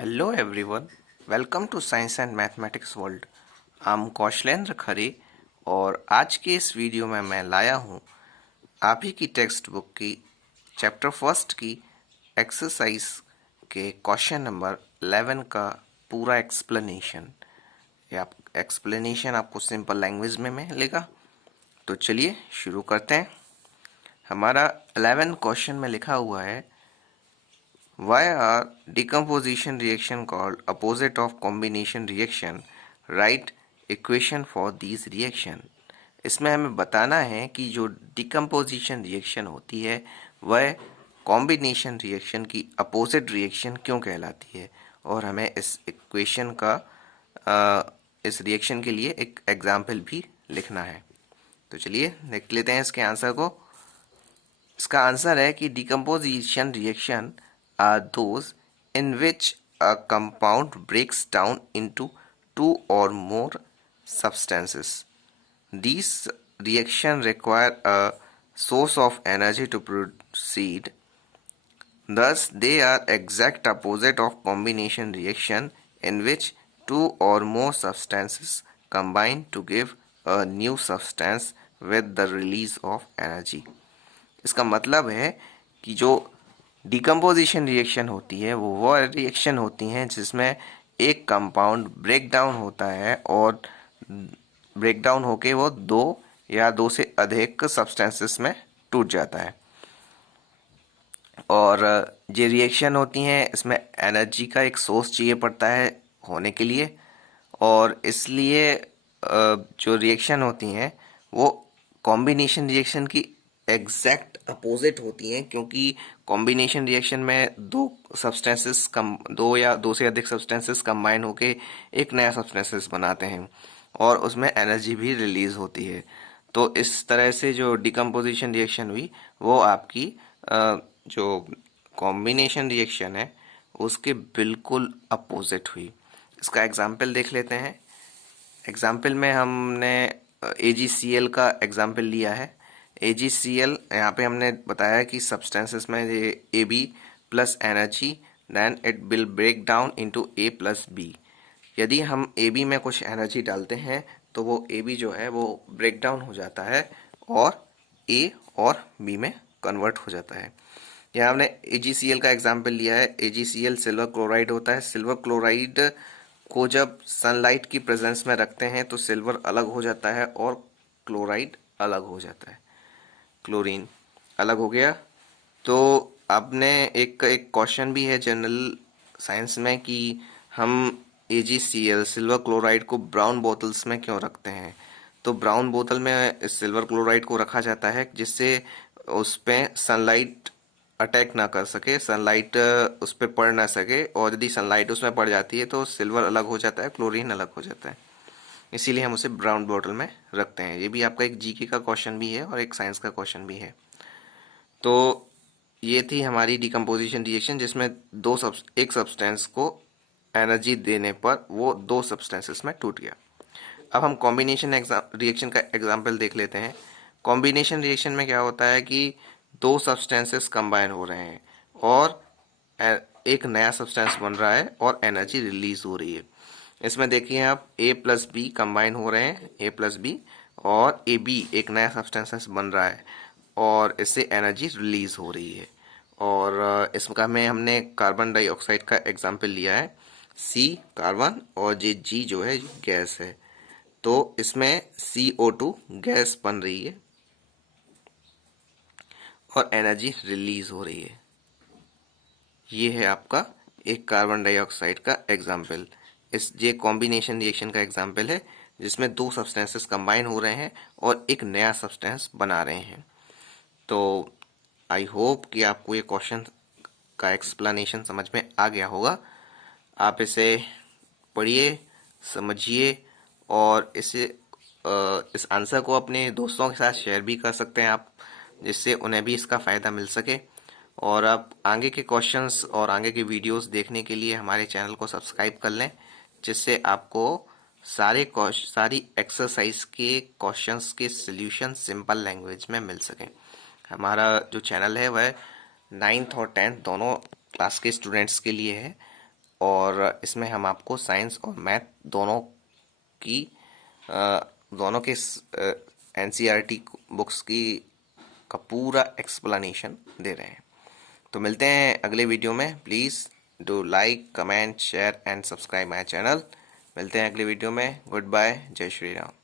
Hello everyone, welcome to Science and Mathematics World. I'm Kaushalendra खरे और आज के इस वीडियो में मैं लाया हूँ आप ही की टेक्स्ट बुक की चैप्टर फर्स्ट की एक्सरसाइज के क्वेश्चन नंबर 11 का पूरा एक्सप्लेनेशन। ये आप एक्सप्लेनेशन आपको सिंपल लैंग्वेज में मिलेगा। तो चलिए शुरू करते हैं। हमारा 11 क्वेश्चन में लिखा हुआ है Why are decomposition reaction called opposite of combination reaction? Write equation for these reaction. इसमें हमें बताना है कि जो डिकम्पोजिशन रिएक्शन होती है वह कॉम्बिनेशन रिएक्शन की अपोजिट रिएक्शन क्यों कहलाती है, और हमें इस इक्वेशन का इस रिएक्शन के लिए एक एग्जाम्पल भी लिखना है। तो चलिए देख लेते हैं इसके आंसर को। इसका आंसर है कि decomposition reaction are those in which a compound breaks down into two or more substances. These reactions require a source of energy to proceed. Thus, they are exact opposite of combination reaction in which two or more substances combine to give a new substance with the release of energy. इसका मतलब है कि जो decomposition reaction होती है वो reaction होती हैं जिसमें एक कंपाउंड ब्रेक डाउन होता है और ब्रेक डाउन होके वो दो या दो से अधिक सब्सटेंसेस में टूट जाता है। और ये रिएक्शन होती हैं इसमें एनर्जी का एक सोर्स चाहिए पड़ता है होने के लिए, और इसलिए जो रिएक्शन होती हैं वो कॉम्बिनेशन रिएक्शन की एग्जैक्ट अपोजिट होती हैं, क्योंकि कॉम्बिनेशन रिएक्शन में दो या दो से अधिक सब्सटेंसेस कंबाइन होके एक नया सब्सटेंसेस बनाते हैं और उसमें एनर्जी भी रिलीज होती है। तो इस तरह से जो डिकम्पोजिशन रिएक्शन हुई वो आपकी जो कॉम्बिनेशन रिएक्शन है उसके बिल्कुल अपोजिट हुई। इसका एग्जाम्पल देख लेते हैं। एग्जाम्पल में हमने AgCl का एग्जाम्पल लिया है। AgCl यहाँ पे हमने बताया कि सब्सटेंसेस में ये AB plus energy then it will break down into A plus B. यदि हम AB में कुछ एनर्जी डालते हैं तो वो AB जो है वो ब्रेक डाउन हो जाता है और A और B में कन्वर्ट हो जाता है। यहाँ हमने AgCl का एग्जाम्पल लिया है। AgCl सिल्वर क्लोराइड होता है। सिल्वर क्लोराइड को जब सनलाइट की प्रेजेंस में रखते हैं तो सिल्वर अलग हो जाता है और क्लोराइड अलग हो जाता है, क्लोरीन अलग हो गया। तो आपने एक क्वेश्चन भी है जनरल साइंस में कि हम AgCl सिल्वर क्लोराइड को ब्राउन बोतल्स में क्यों रखते हैं। तो ब्राउन बोतल में इस सिल्वर क्लोराइड को रखा जाता है जिससे उस पर सनलाइट अटैक ना कर सके, सनलाइट उस पर पड़ ना सके, और यदि सनलाइट उसमें पड़ जाती है तो सिल्वर अलग हो जाता है, क्लोरीन अलग हो जाता है। इसीलिए हम उसे ब्राउन बॉटल में रखते हैं। ये भी आपका एक जीके का क्वेश्चन भी है और एक साइंस का क्वेश्चन भी है। तो ये थी हमारी डिकम्पोजिशन रिएक्शन जिसमें एक सब्सटेंस को एनर्जी देने पर वो दो सब्सटेंसेस में टूट गया। अब हम कॉम्बिनेशन रिएक्शन का एग्जाम्पल देख लेते हैं। कॉम्बिनेशन रिएक्शन में क्या होता है कि दो सब्सटेंसेस कंबाइन हो रहे हैं और एक नया सब्सटेंस बन रहा है और एनर्जी रिलीज हो रही है। इसमें देखिए आप A प्लस बी कंबाइन हो रहे हैं, A प्लस बी, और AB एक नया सब्सटेंसेस बन रहा है और इससे एनर्जी रिलीज हो रही है। और इसका में हमने कार्बन डाइऑक्साइड का एग्जाम्पल लिया है। C कार्बन और ये G जो है गैस है, तो इसमें CO2 गैस बन रही है और एनर्जी रिलीज हो रही है। ये है आपका एक कार्बन डाइऑक्साइड का एग्जाम्पल। ये कॉम्बिनेशन रिएक्शन का एग्जाम्पल है जिसमें दो सब्सटेंसेस कंबाइन हो रहे हैं और एक नया सब्सटेंस बना रहे हैं। तो आई होप कि आपको ये क्वेश्चन का एक्सप्लेनेशन समझ में आ गया होगा। आप इसे पढ़िए, समझिए और इस आंसर को अपने दोस्तों के साथ शेयर भी कर सकते हैं आप, जिससे उन्हें भी इसका फ़ायदा मिल सके। और आप आगे के क्वेश्चंस और आगे के वीडियोस देखने के लिए हमारे चैनल को सब्सक्राइब कर लें, जिससे आपको सारी एक्सरसाइज के क्वेश्चंस के सॉल्यूशन सिंपल लैंग्वेज में मिल सकें। हमारा जो चैनल है वह 9th और 10th दोनों क्लास के स्टूडेंट्स के लिए है। और इसमें हम आपको साइंस और मैथ दोनों की दोनों के एनसीईआरटी बुक्स की का पूरा एक्सप्लेनेशन दे रहे हैं। तो मिलते हैं अगले वीडियो में। Please do like, comment, share and subscribe my channel. मिलते हैं अगले वीडियो में। गुड बाय, जय श्री राम।